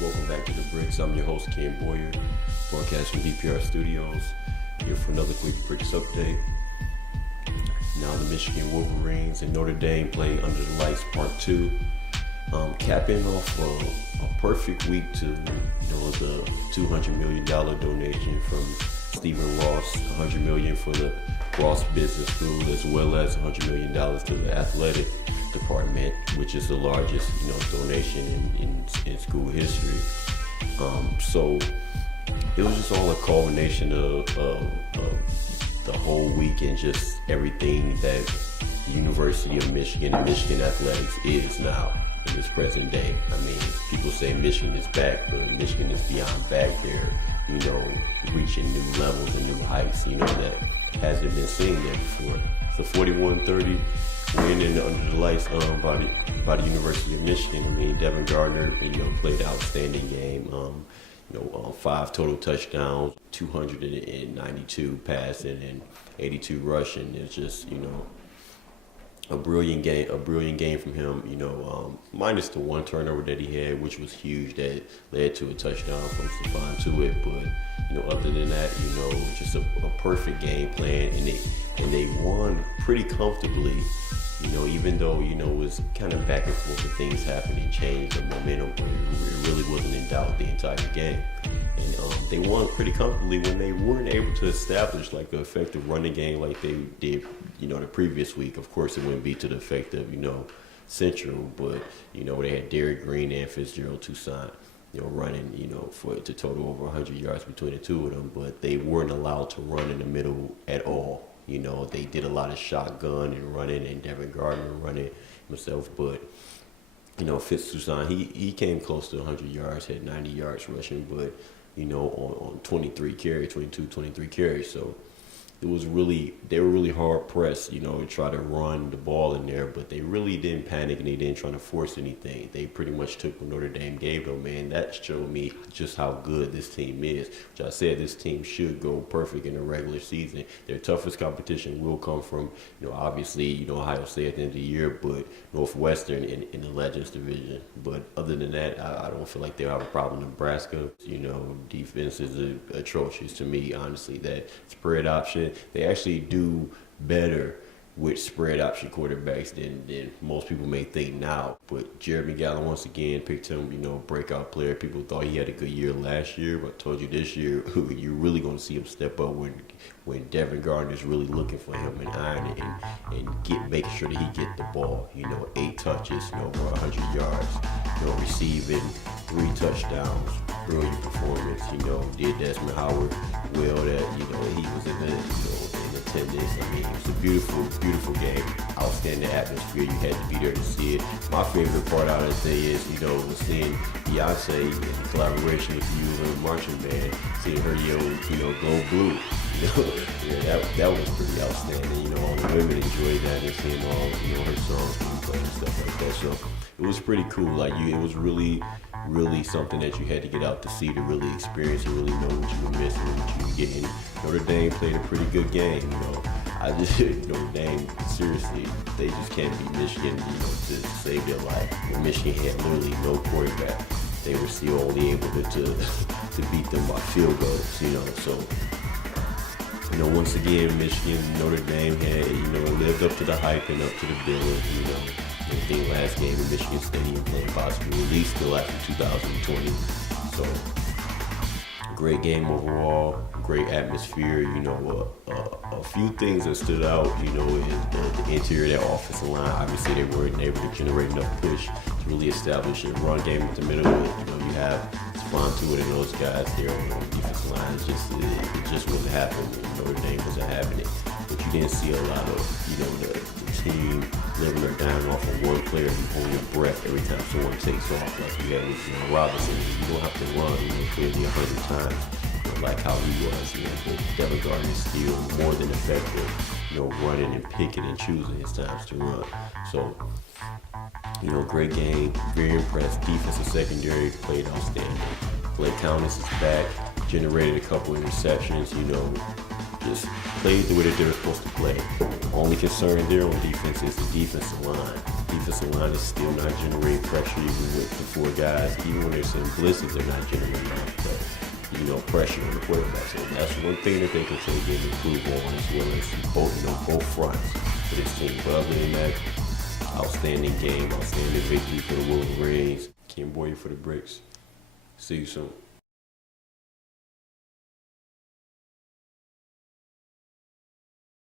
Welcome back to The Bricks. I'm your host, Ken Boyer, broadcast from DPR Studios. Here for another quick Bricks update. Now the Michigan Wolverines and Notre Dame play Under the Lights Part 2. Capping off a perfect week to the $200 million donation from Stephen Ross, $100 million for the Ross Business School, as well as $100 million to the athletic department, which is the largest donation in school history. So it was just all a culmination of the whole week and just everything that the University of Michigan and Michigan athletics is now in this present day. I mean, people say Michigan is back, but Michigan is beyond back. They're, reaching new levels and new heights, that hasn't been seen there before. It's a 41-30 win in Under the Lights by the University of Michigan. I mean, Devin Gardner, played an outstanding game. 5 total touchdowns, 292 passing, and 82 rushing. It's just, a brilliant game from him, minus the one turnover that he had, which was huge, that led to a touchdown from Stephon Tuitt. But, other than that, just a perfect game plan, and they won pretty comfortably, even though, it was kind of back and forth with things happening and changed the momentum, but it really wasn't in doubt the entire game. And they won pretty comfortably when they weren't able to establish like an effective running game like they did, the previous week. Of course, it wouldn't be to the effect of, Central, but, they had Derek Green and Fitzgerald Toussaint, running, to total over 100 yards between the two of them, but they weren't allowed to run in the middle at all. They did a lot of shotgun and running, and Devin Gardner running himself, but Fitz Toussaint, he came close to 100 yards, had 90 yards rushing, but on 23 carries. So they were really hard pressed, to try to run the ball in there, but they really didn't panic and they didn't try to force anything. They pretty much took what Notre Dame gave them, man. That showed me just how good this team is. Which I said, this team should go perfect in the regular season. Their toughest competition will come from, obviously, Ohio State at the end of the year, but Northwestern in the Legends division. But other than that, I don't feel like they'll have a problem. Nebraska, defense is atrocious to me, honestly. That spread option, they actually do better with spread option quarterbacks than most people may think now. But Jeremy Gallon, once again, picked him, breakout player. People thought he had a good year last year, but I told you this year, you're really going to see him step up when Devin Gardner is really looking for him and ironing and making sure that he get the ball. 8 touches, over 100 yards, receiving 3 touchdowns. Brilliant performance, did Desmond Howard well, that, he was in attendance. I mean, it was a beautiful game, outstanding atmosphere. You had to be there to see it. My favorite part, I would say, is, was seeing Beyonce in collaboration with you and marching band, seeing her yell, go blue. Yeah, that was pretty outstanding. All the women enjoyed that and seeing all, her songs being played and stuff like that. So it was pretty cool. Like, it was really something that you had to get out to see, to really experience and really know what you were missing and what you were getting. Notre Dame played a pretty good game. I just Notre Dame, seriously, they just can't beat Michigan, to save their life. When Michigan had literally no quarterback, they were still only able to beat them by field goals. So. Once again, Michigan, Notre Dame had, lived up to the hype and up to the billing. I think last game in Michigan Stadium playing possibly at least still after 2020. So, great game overall, great atmosphere. A few things that stood out, is the interior of that offensive line. Obviously, they weren't able to generate enough push to really establish a run game at the middle of it. You have Stephon Tuitt and those guys there on the defensive line. It just wasn't happening. Notre Dame wasn't having it. But you didn't see a lot of, the team living or dying off of one player and holding your breath every time someone takes off, like you had with Robinson. You don't have to run, clearly 100 times, like how he was. But Devin Gardner is still more than effective, running and picking and choosing his times to run. So, great game, very impressed. Defense and secondary played outstanding. Blake Countess is back, generated a couple interceptions, just played the way that they were supposed to play. Only concern there on defense is the defensive line. Defensive line is still not generating pressure even with the four guys. Even when they're seeing blitzes, they're not generating enough, pressure on the quarterback. So that's one thing that they can say they improve on, as well as both fronts for this team. But other than that, outstanding game, outstanding victory for the Wolverines. Ken Boyer for the Bricks. See you soon.